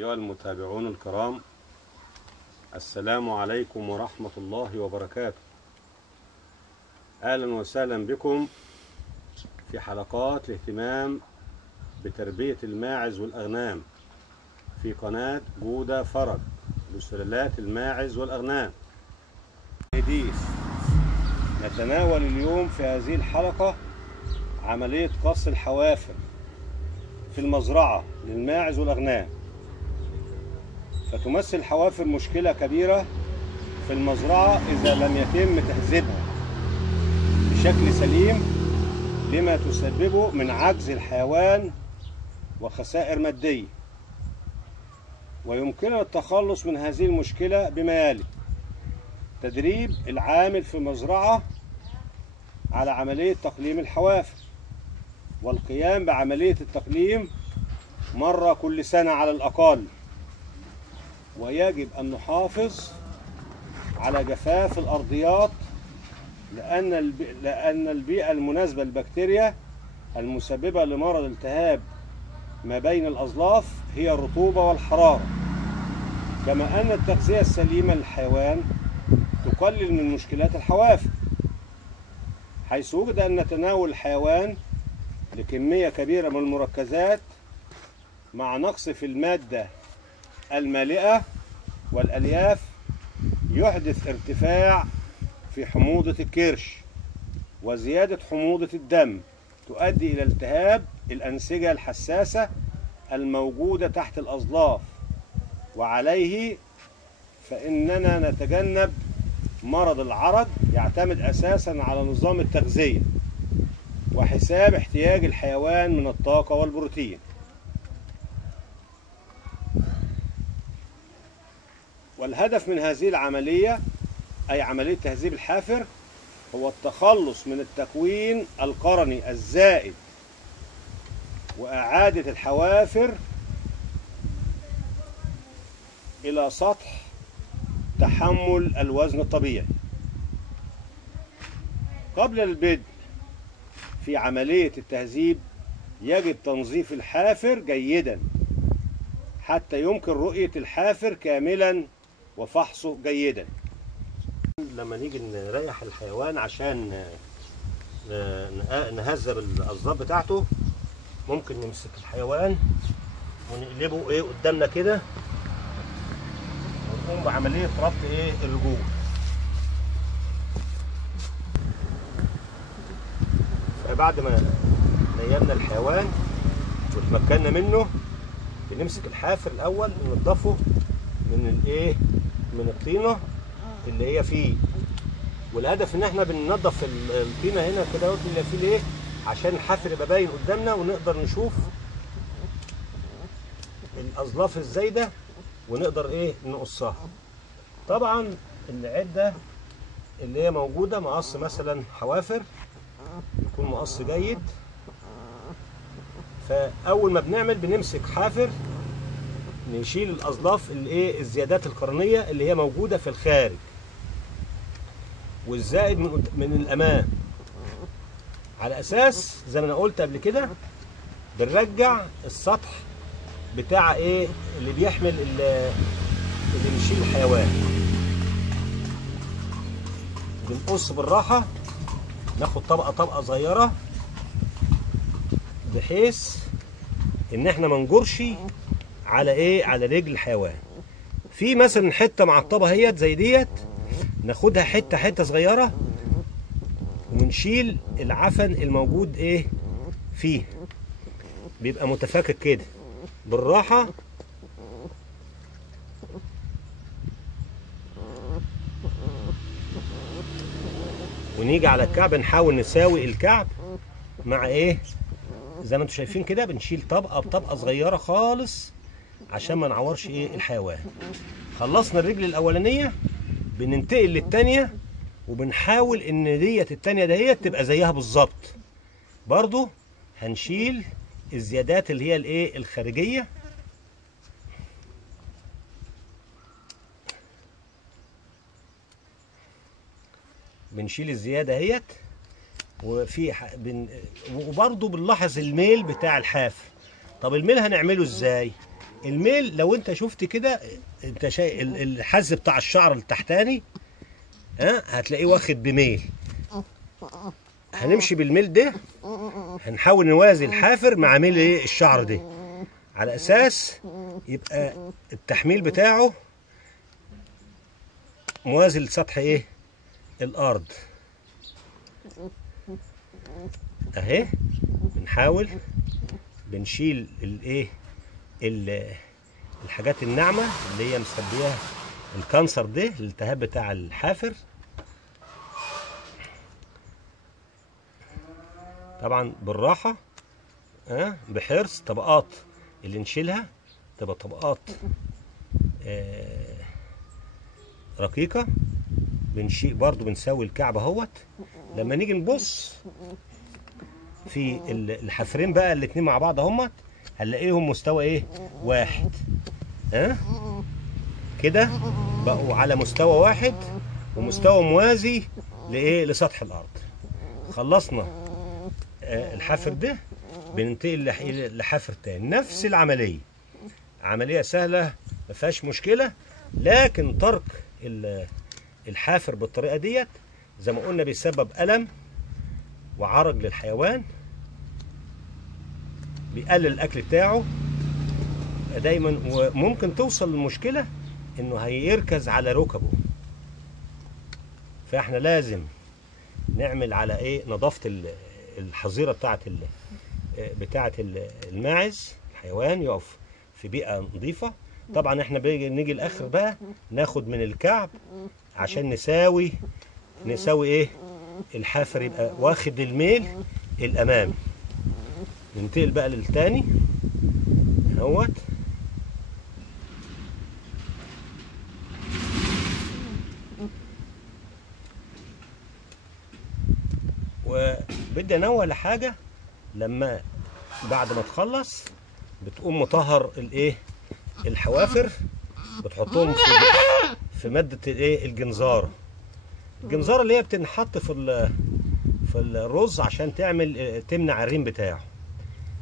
أيها المتابعون الكرام، السلام عليكم ورحمة الله وبركاته. أهلا وسهلا بكم في حلقات الاهتمام بتربية الماعز والأغنام في قناة جودة فرج لسلالات الماعز والأغنام. نتناول اليوم في هذه الحلقة عملية قص الحوافر في المزرعة للماعز والأغنام. فتمثل الحوافر مشكلة كبيرة في المزرعة إذا لم يتم تهذيبها بشكل سليم، لما تسببه من عجز الحيوان وخسائر مادية. ويمكننا التخلص من هذه المشكلة بما يلي: تدريب العامل في المزرعة على عملية تقليم الحوافر، والقيام بعملية التقليم مرة كل سنة على الأقل. ويجب أن نحافظ على جفاف الأرضيات، لأن البيئة المناسبة للبكتيريا المسببة لمرض التهاب ما بين الأظلاف هي الرطوبة والحرارة. كما أن التغذية السليمة للحيوان تقلل من مشكلات الحوافر، حيث وجد أن تناول الحيوان لكمية كبيرة من المركزات مع نقص في المادة المالئة والألياف يحدث ارتفاع في حموضة الكرش وزيادة حموضة الدم، تؤدي إلى التهاب الأنسجة الحساسة الموجودة تحت الأظلاف. وعليه فإننا نتجنب مرض العرج، يعتمد أساسا على نظام التغذية وحساب احتياج الحيوان من الطاقة والبروتين. والهدف من هذه العملية، أي عملية تهذيب الحافر، هو التخلص من التكوين القرني الزائد وإعادة الحوافر إلى سطح تحمل الوزن الطبيعي. قبل البدء في عملية التهذيب يجب تنظيف الحافر جيدا حتى يمكن رؤية الحافر كاملا وفحصه جيدا. لما نيجي نريح الحيوان عشان نهذب الأظلاف بتاعته، ممكن نمسك الحيوان ونقلبه قدامنا كده، ونقوم بعملية ربط الرجول. فبعد ما نيمنا الحيوان وتمكنا منه، بنمسك الحافر الأول ننضفه من الطينة اللي هي فيه. والهدف ان احنا بننضف الطينة هنا كده اللي فيه عشان الحافر يبقى باين قدامنا ونقدر نشوف الأظلاف الزايدة ونقدر نقصها. طبعا العدة اللي هي موجودة، مقص مثلا حوافر يكون مقص جيد. فأول ما بنمسك حافر نشيل الأظلاف الزيادات القرنية اللي هي موجودة في الخارج، والزائد من الأمام، على أساس زي ما أنا قلت قبل كده بنرجع السطح بتاع اللي بيحمل اللي بيشيل الحيوان. بنقص بالراحة، ناخد طبقة صغيرة بحيث إن احنا ما نجرش على رجل الحيوان. في مثلا حته معطبه اهيت زي ديت، ناخدها حته صغيره ونشيل العفن الموجود فيه، بيبقى متفكك كده بالراحه. ونيجي على الكعب، نحاول نساوي الكعب مع زي ما انتم شايفين كده. بنشيل طبقه بطبقه صغيره خالص عشان ما نعورش الحيوان. خلصنا الرجل الاولانيه، بننتقل للثانيه وبنحاول ان الثانيه دهيت تبقى زيها بالظبط. برضو هنشيل الزيادات اللي هي الخارجيه. بنشيل الزياده اهيت، وبرضو بنلاحظ الميل بتاع الحافر. طب الميل هنعمله ازاي؟ الميل لو انت شفت كده، انت شايف الحز بتاع الشعر التحتاني، هتلاقيه واخد بميل. هنمشي بالميل ده، هنحاول نوازي الحافر مع ميل ايه الشعر ده، على اساس يبقى التحميل بتاعه موازي لسطح ايه الارض اهي. بنحاول بنشيل الايه الحاجات الناعمه اللي هي مسبياها الكانسر ده، الالتهاب بتاع الحافر. طبعا بالراحه، بحرص. طبقات اللي نشيلها تبقى طبقات رقيقه. بنشيل برضو، بنسوي الكعب اهوت. لما نيجي نبص في الحفرين بقى الاتنين مع بعض اهمت، هنلاقيهم مستوى ايه واحد، كده بقوا على مستوى واحد ومستوى موازي لايه لسطح الارض. خلصنا الحافر ده، بننتقل لحافر تاني. نفس العمليه، عمليه سهله ما فيهاش مشكله، لكن ترك الحافر بالطريقه ديت زي ما قلنا بيسبب الم وعرج للحيوان، بيقلل الاكل بتاعه دايما، وممكن توصل للمشكله انه هيركز على ركبه. فاحنا لازم نعمل على ايه نظافه الحظيره بتاعه الماعز. الحيوان يقف في بيئه نظيفه. طبعا احنا نيجي الاخر بقى ناخد من الكعب عشان نساوي ايه الحافر يبقى واخد الميل الامامي. ننتقل بقى للتاني اهوت. وبدي انوه لحاجه، لما بعد ما تخلص بتقوم مطهر الايه الحوافر، بتحطهم في ماده الايه الجنزاره اللي هي بتنحط في الرز عشان تمنع الريم بتاعه.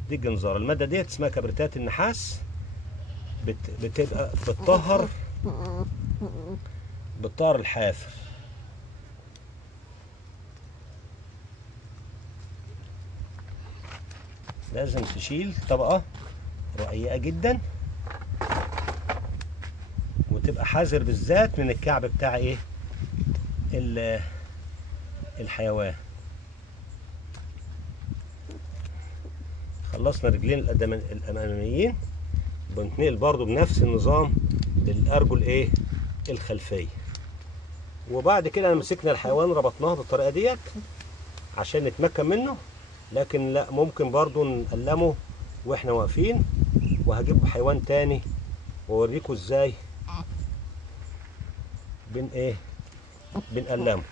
دي الجنزاره. الماده ديت اسمها كبريتات النحاس، بتبقى بتطهر الحافر. لازم تشيل طبقه رقيقه جدا، وتبقى حذر بالذات من الكعب بتاع ايه الحيوان. خلصنا رجلين الاماميين، بنتنقل برضو بنفس النظام للارجل ايه الخلفيه. وبعد كده مسكنا الحيوان ربطناه بالطريقه ديت عشان نتمكن منه، لكن لا، ممكن برضو نقلمه واحنا واقفين. وهجيب حيوان تاني واوريكم ازاي بنقلمه.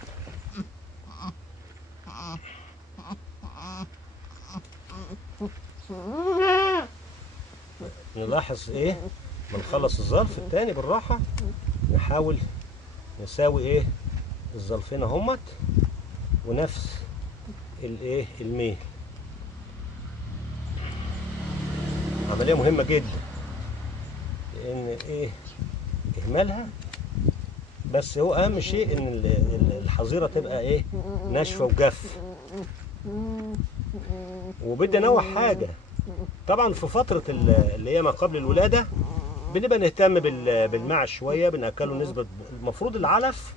نلاحظ ايه، بنخلص الظرف التاني بالراحه، نحاول نساوي ايه الظرفين اهمت ونفس الايه الميل. عمليه مهمه جدا، لان ايه اهمالها، بس هو اهم شيء ان الحظيره تبقى ايه ناشفه وجاف. وبدي انوه حاجه، طبعا في فتره اللي هي ما قبل الولاده بنبقى نهتم بالمعش شويه، بناكله نسبه. المفروض العلف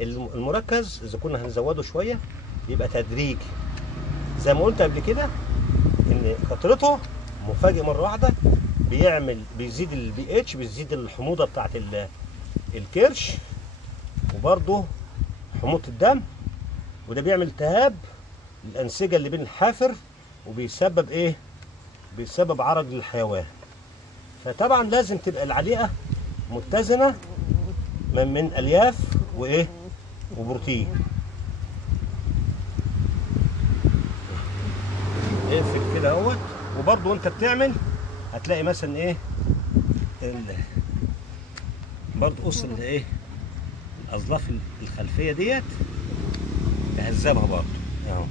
المركز اذا كنا هنزوده شويه يبقى تدريجي، زي ما قلت قبل كده ان كترته مفاجئ مره واحده بيزيد البي اتش، بيزيد الحموضه بتاعت الكرش، وبرضه حموضه الدم، وده بيعمل التهاب الانسجه اللي بين الحافر، وبيسبب ايه بيسبب عرج للحيوان. فطبعا لازم تبقى العليقه متزنه من الياف وايه وبروتين. اقفل كده اهوت. وبرضه وانت بتعمل هتلاقي مثلا ايه برضه قص ايه الاظلاف الخلفيه ديت تهذبها برضه اهو.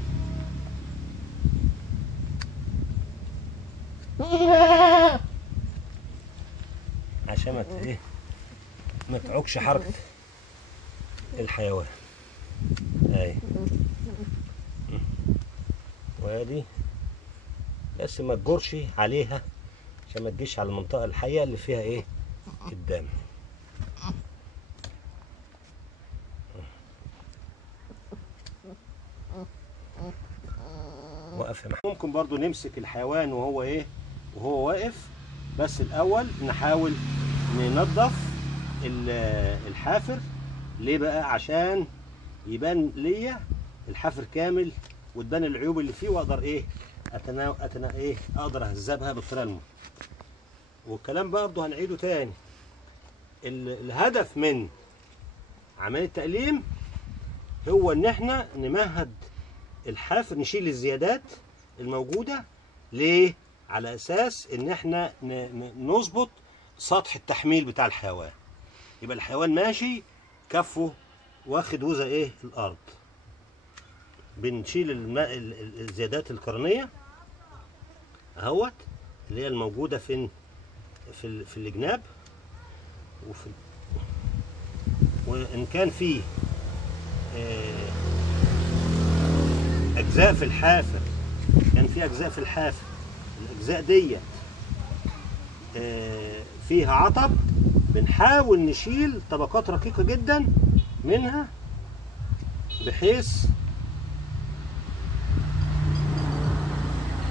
عشان ما تعوقش حركة الحيوان. اهي وادي، بس ما تجرش عليها عشان ما تجيش على المنطقة الحية اللي فيها الدم. وقف. ممكن برضو نمسك الحيوان وهو واقف، بس الاول نحاول ننظف الحافر. ليه بقى؟ عشان يبان ليا الحافر كامل وتبان العيوب اللي فيه، واقدر اقدر اهذبها بالطريقه والكلام برضه هنعيده تاني. الهدف من عمليه التقليم هو ان احنا نمهد الحافر، نشيل الزيادات الموجوده. ليه؟ على اساس ان احنا نظبط سطح التحميل بتاع الحيوان، يبقى الحيوان ماشي كفه واخد وزن الارض. بنشيل الزيادات القرنيه اهوت اللي هي الموجوده في الجناب، وان كان في اجزاء في الحافر، الاجزاء ديت فيها عطب، بنحاول نشيل طبقات رقيقه جدا منها، بحيث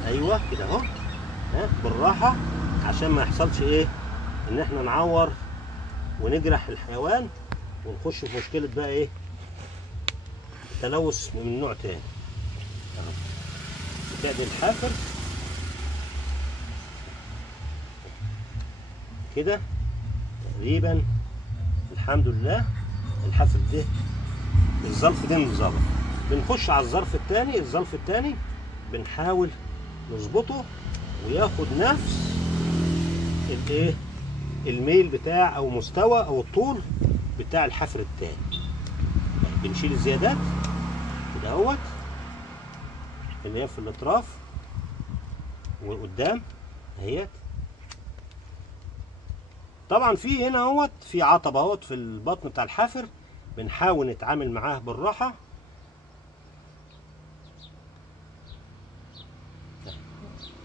ايوه كده اهو بالراحه، عشان ما يحصلش ان احنا نعور ونجرح الحيوان ونخش في مشكله بقى تلوث من نوع تاني. اهو كده الحافر كده تقريبا الحمد لله. الحافر ده الظرف ده انظبط، بنخش على الظرف الثاني بنحاول نظبطه وياخد نفس الميل بتاع او مستوى او الطول بتاع الحافر الثاني. بنشيل الزيادات كده اهوت اللي هي في الاطراف وقدام اهيت. طبعا في هنا اهوت في عطب اهوت في البطن بتاع الحافر، بنحاول نتعامل معاه بالراحه.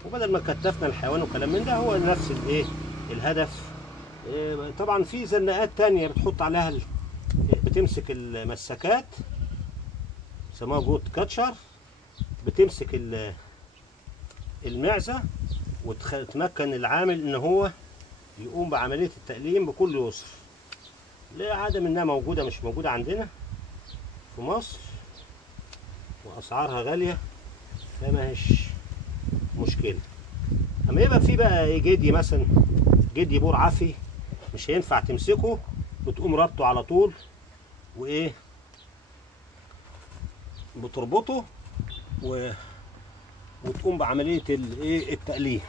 وبدل ما كتفنا الحيوان وكلام من ده، هو نفس الهدف. طبعا في زناقات تانية بتحط عليها بتمسك المسكات، يسموها جوت كاتشر، بتمسك المعزة وتمكن العامل ان هو يقوم بعملية التقليم بكل يسر. لعدم انها مش موجودة عندنا في مصر، واسعارها غالية، فما هيش مشكلة. اما يبقى في بقى جدي مثلا، جدي بور عافي، مش هينفع تمسكه وتقوم رابطه على طول بتربطه وتقوم بعملية التقليم.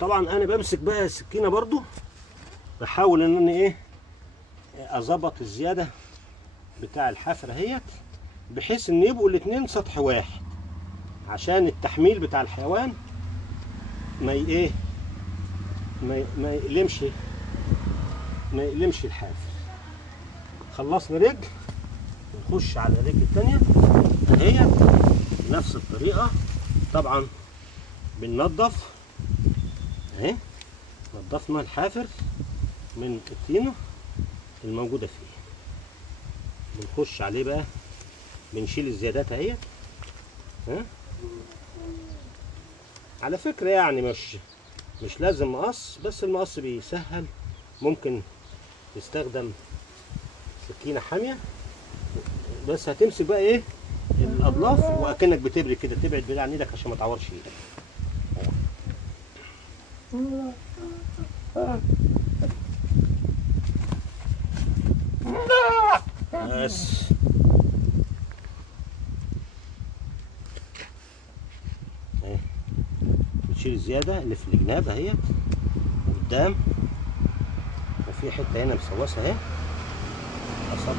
طبعا انا بمسك بقى السكينة برضو، بحاول ان انا اظبط الزيادة بتاع الحافر اهيت، بحيث ان يبقوا الاتنين سطح واحد، عشان التحميل بتاع الحيوان ما يقلمش الحافر. خلصنا رجل، نخش على الرجل التانية اهيت بنفس الطريقة. طبعا بننضف اهي، نضفنا الحافر من الطينة الموجودة فيه، بنخش عليه بقى، بنشيل الزيادات اهيت. على فكرة يعني مش لازم مقص، بس المقص بيسهل. ممكن تستخدم سكينة حامية، بس هتمسك بقى الأضلاف وأكنك بتبري كده، تبعد بعيد عن ايدك عشان ما تعورش ايدك. بس بتشيل الزيادة اللي في الجناب اهيت قدام، وفي حتة هنا مسوسة اهي أصب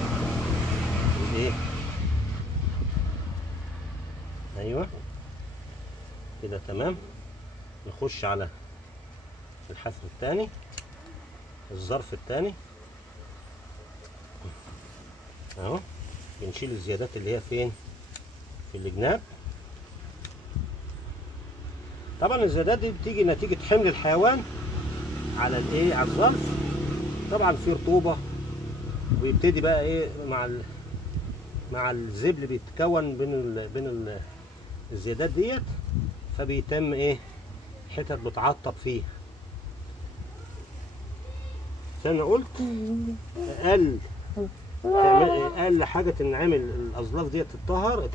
ايوه كده تمام. نخش على الحافر الثاني الظرف الثاني اهو، بنشيل الزيادات اللي هي فين؟ في الجناب. طبعا الزيادات دي بتيجي نتيجة حمل الحيوان على الايه؟ على الظرف. طبعا في رطوبة، ويبتدي بقى ايه مع الزبل بيتكون بين الزيادات ديت، فبيتم ايه؟ حتت بتعطب فيه. فانا قلت اقل حاجه تنعمل الاظلاف ديت تتطهر،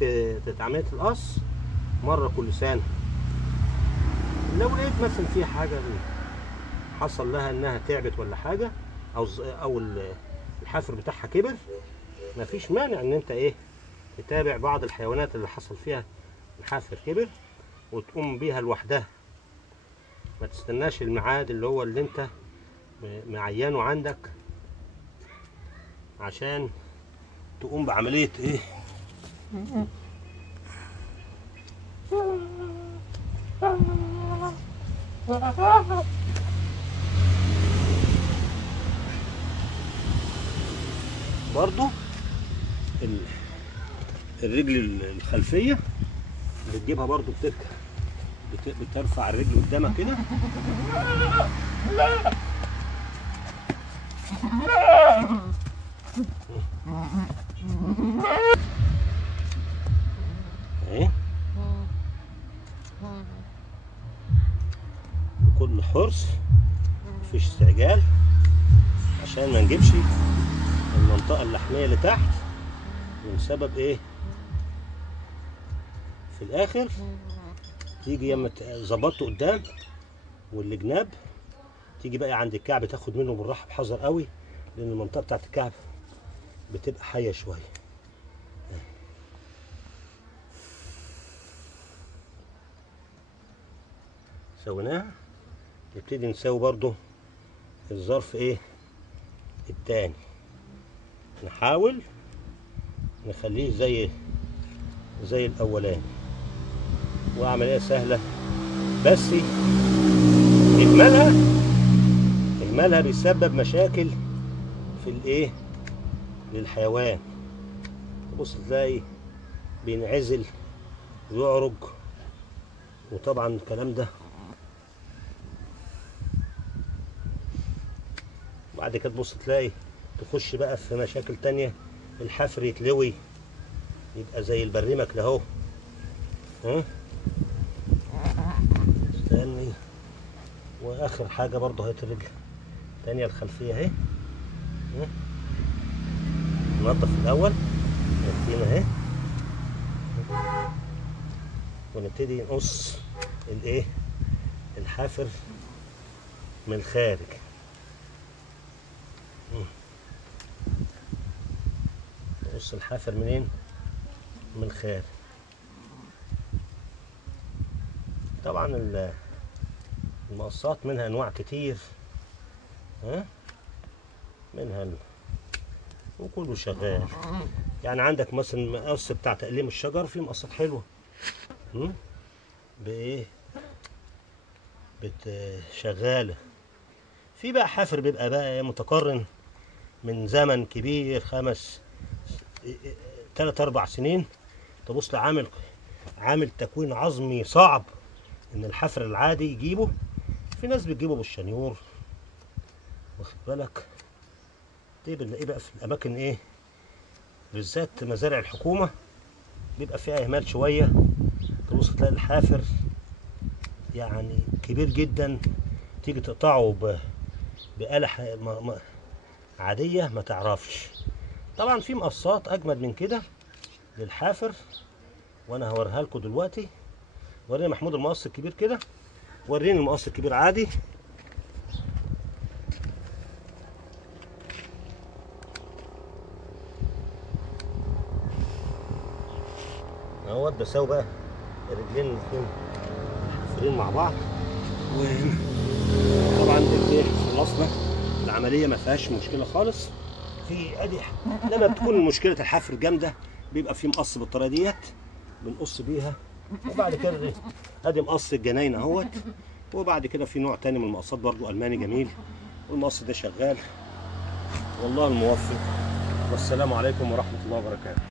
تتعمل القص مره كل سنه. لو لقيت مثلا في حاجه حصل لها انها تعبت ولا حاجه، او الحافر بتاعها كبر، مفيش مانع ان انت ايه؟ تتابع بعض الحيوانات اللي حصل فيها الحافر كبر وتقوم بيها لوحدها. ما تستناش الميعاد اللي انت معينه عندك عشان تقوم بعملية ايه؟ برضو الرجل الخلفية بتجيبها برضو، بترفع الرجل قدامك كده اهي بكل حرص، مفيش استعجال، عشان ما نجيبش المنطقة اللحمية اللي تحت من سبب ايه؟ في الاخر تيجي ياما ظبطته قدام والجناب، تيجي بقى عند الكعب تاخد منه بالراحه بحذر قوي، لان المنطقه بتاعت الكعب بتبقى حيه شويه. سويناها، نبتدي نساوي برضو الظرف ايه؟ التاني. نحاول نخليه زي الاولاني، وعمليه سهله، بس اهمالها بيسبب مشاكل في الايه؟ للحيوان. تبص تلاقي بينعزل ويعرج، وطبعا الكلام ده بعد كده تبص تلاقي تخش بقى في مشاكل تانية، الحفر يتلوي يبقى زي البريمة كده اهو. ها استني، واخر حاجه برضه اهي الرجل التانية الخلفيه اهي. ننضف الاول نتينا اهي، ونبتدي نقص الايه؟ الحافر من الخارج. نقص الحافر منين؟ من الخارج. طبعا المقصات منها انواع كتير، ها؟ منها وكله شغال. يعني عندك مثلا مقص بتاع تقليم الشجر، في مقصات حلوه بايه؟ شغاله. في بقى حافر بيبقى بقى متقرن من زمن كبير، 3-4 سنين، تبص عامل تكوين عظمي صعب ان الحفر العادي يجيبه. في ناس بتجيبه بالشنيور، واخد بالك؟ دي بنلاقيه بقى في الاماكن ايه؟ بالذات مزارع الحكومه بيبقى فيها اهمال شويه، تبص تلاقي الحافر يعني كبير جدا، تيجي تقطعه بآلة عاديه ما تعرفش. طبعا في مقصات اجمد من كده للحافر، وانا هوريها لكم دلوقتي. وريني محمود المقص الكبير كده، وريني المقص الكبير عادي. اهوت بساوي بقى الرجلين الاثنين حافرين مع بعض، وطبعا ايه؟ خلصنا العمليه ما فيهاش مشكله خالص. في ادي لما بتكون مشكله الحفر جامده بيبقى في مقص بالطريقه ديت بنقص بيها، وبعد كده ادي مقص الجناين اهوت. وبعد كده في نوع تاني من المقصات برضو الماني جميل، والمقص ده شغال. والله الموفق، والسلام عليكم ورحمة الله وبركاته.